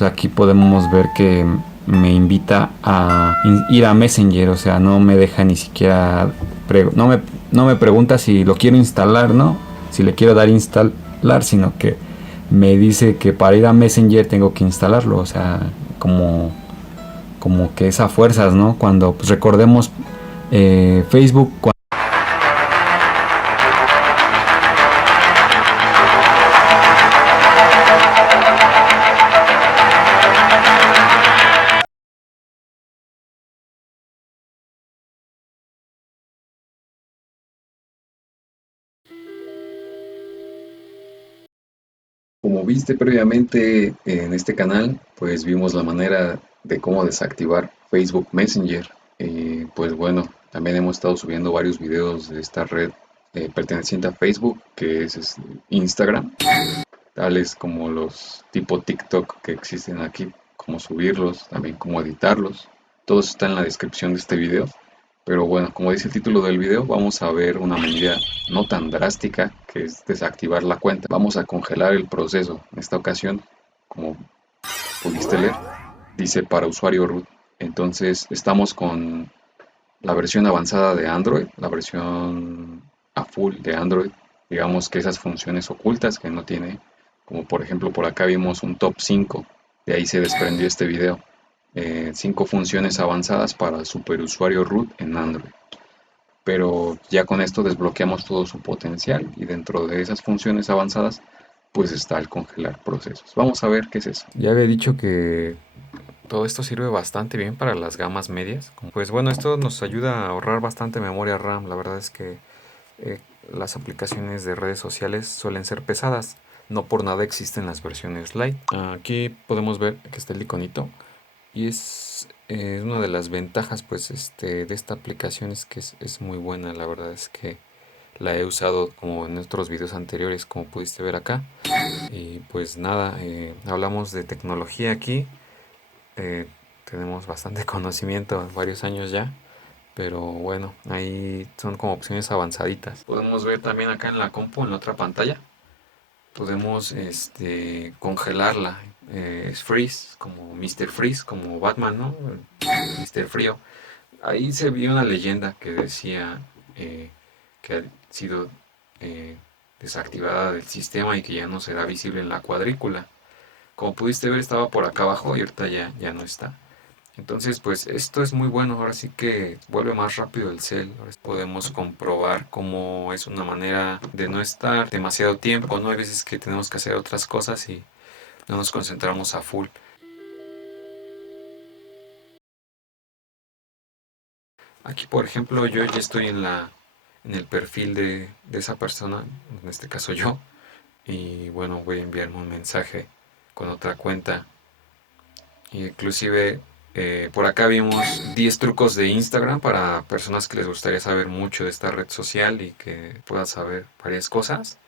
pues aquí podemos ver que me invita a ir a Messenger, o sea, no me deja ni siquiera, no me pregunta si lo quiero instalar, ¿no? Si le quiero dar instalar, sino que me dice que para ir a Messenger tengo que instalarlo, o sea, como que es a fuerzas, ¿no? Cuando pues, recordemos Facebook. Como viste previamente en este canal, pues vimos la manera de cómo desactivar Facebook Messenger. Pues bueno, también hemos estado subiendo varios videos de esta red perteneciente a Facebook, que es Instagram, tales como los tipo TikTok que existen aquí, cómo subirlos, también cómo editarlos. Todo eso está en la descripción de este video. Pero bueno, como dice el título del video, vamos a ver una medida no tan drástica que es desactivar la cuenta. Vamos a congelar el proceso. En esta ocasión, como pudiste leer, dice para usuario root. Entonces estamos con la versión avanzada de Android, la versión a full de Android. Digamos que esas funciones ocultas que no tiene, como por ejemplo por acá vimos un top 5, de ahí se desprendió este video. 5 funciones avanzadas para superusuario root en Android. Pero ya con esto desbloqueamos todo su potencial y dentro de esas funciones avanzadas pues está el congelar procesos. Vamos a ver qué es eso. Ya había dicho que todo esto sirve bastante bien para las gamas medias. Pues bueno, esto nos ayuda a ahorrar bastante memoria RAM. La verdad es que eh, las aplicaciones de redes sociales suelen ser pesadas. No por nada existen las versiones Lite. Aquí podemos ver que está el iconito. Y es una de las ventajas pues de esta aplicación es que es muy buena. La verdad es que la he usado como en otros videos anteriores, como pudiste ver acá. Y pues nada, hablamos de tecnología aquí. eh, Tenemos bastante conocimiento, varios años ya. Pero bueno, ahí son como opciones avanzaditas. Podemos ver también acá en la compu, en la otra pantalla, podemos congelarla. Es Freeze, como Mr. Freeze, como Batman, ¿no? Mr. Frío. Ahí se vio una leyenda que decía que ha sido eh, desactivada del sistema y que ya no será visible en la cuadrícula. Como pudiste ver, estaba por acá abajo y ahorita ya no está. Entonces, pues esto es muy bueno. Ahora sí que vuelve más rápido el cel. Ahora sí podemos comprobar cómo es una manera de no estar demasiado tiempo, ¿no? Hay veces que tenemos que hacer otras cosas y no nos concentramos a full. Aquí, por ejemplo, yo ya estoy en el perfil de esa persona, en este caso yo, y bueno, voy a enviarme un mensaje con otra cuenta. Inclusive por acá vimos 10 trucos de Instagram para personas que les gustaría saber mucho de esta red social y que puedan saber varias cosas.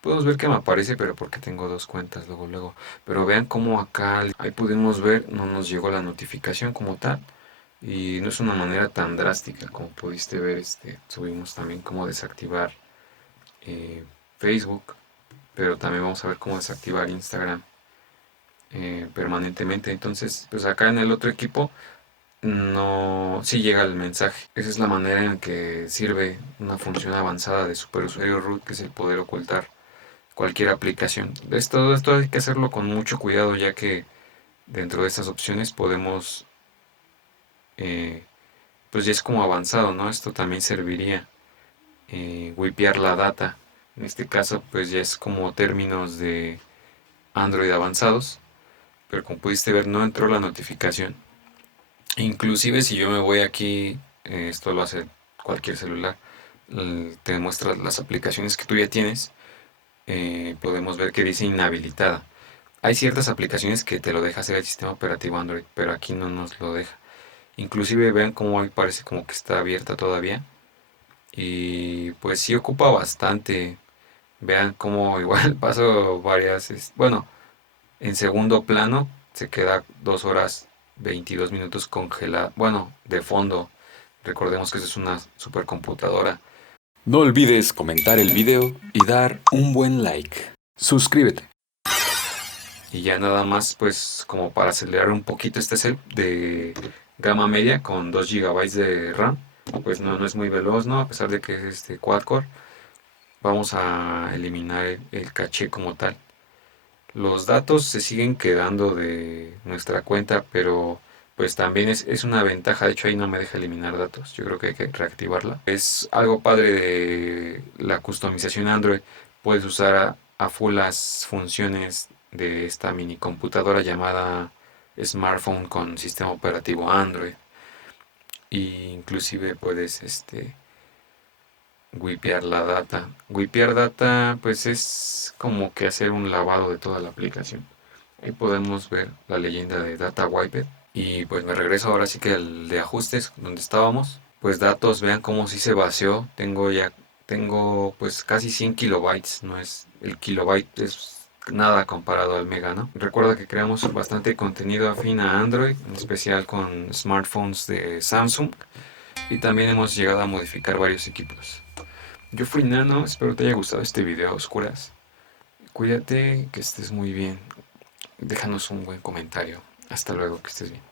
Podemos ver que me aparece, pero porque tengo dos cuentas luego. Pero vean cómo acá, ahí pudimos ver, no nos llegó la notificación como tal. Y no es una manera tan drástica como pudiste ver. Subimos también cómo desactivar Facebook, pero también vamos a ver cómo desactivar Instagram permanentemente. Entonces, pues acá en el otro equipo no, sí llega el mensaje. Esa es la manera en que sirve una función avanzada de superusuario root, que es el poder ocultar cualquier aplicación. Esto hay que hacerlo con mucho cuidado, ya que dentro de estas opciones podemos, eh, pues ya es como avanzado, ¿no? Esto también serviría wipear la data. En este caso, pues ya es como términos de Android avanzados, pero como pudiste ver, no entró la notificación. Inclusive si yo me voy aquí, esto lo hace cualquier celular, te muestra las aplicaciones que tú ya tienes, podemos ver que dice inhabilitada. Hay ciertas aplicaciones que te lo deja hacer el sistema operativo Android, pero aquí no nos lo deja. Inclusive vean cómo ahí parece como que está abierta todavía. Y pues sí ocupa bastante. Vean cómo igual paso varias, bueno, en segundo plano se queda 2 horas 22 minutos congelada. Bueno, de fondo. Recordemos que eso es una supercomputadora. No olvides comentar el video y dar un buen like. Suscríbete. Y ya nada más, pues como para acelerar un poquito este cel de gama media con 2 GB de RAM, pues no es muy veloz, ¿no? A pesar de que es este quad-core, vamos a eliminar el caché como tal. Los datos se siguen quedando de nuestra cuenta, pero pues también es una ventaja. De hecho, ahí no me deja eliminar datos. Yo creo que hay que reactivarla. Es algo padre de la customización Android. Puedes usar a full las funciones de esta mini computadora llamada smartphone con sistema operativo Android. Y inclusive puedes wipear la data. Wipear data pues es como que hacer un lavado de toda la aplicación. Ahí podemos ver la leyenda de Data Wiper. Y pues me regreso ahora sí que al de ajustes donde estábamos. Pues datos, vean cómo sí se vació. Tengo pues casi 100 kilobytes. No es, el kilobyte es nada comparado al mega, ¿no? Recuerda que creamos bastante contenido afín a Android, en especial con smartphones de Samsung. Y también hemos llegado a modificar varios equipos. Yo fui Nano, espero te haya gustado este video a oscuras. Cuídate, que estés muy bien. Déjanos un buen comentario. Hasta luego, que estés bien.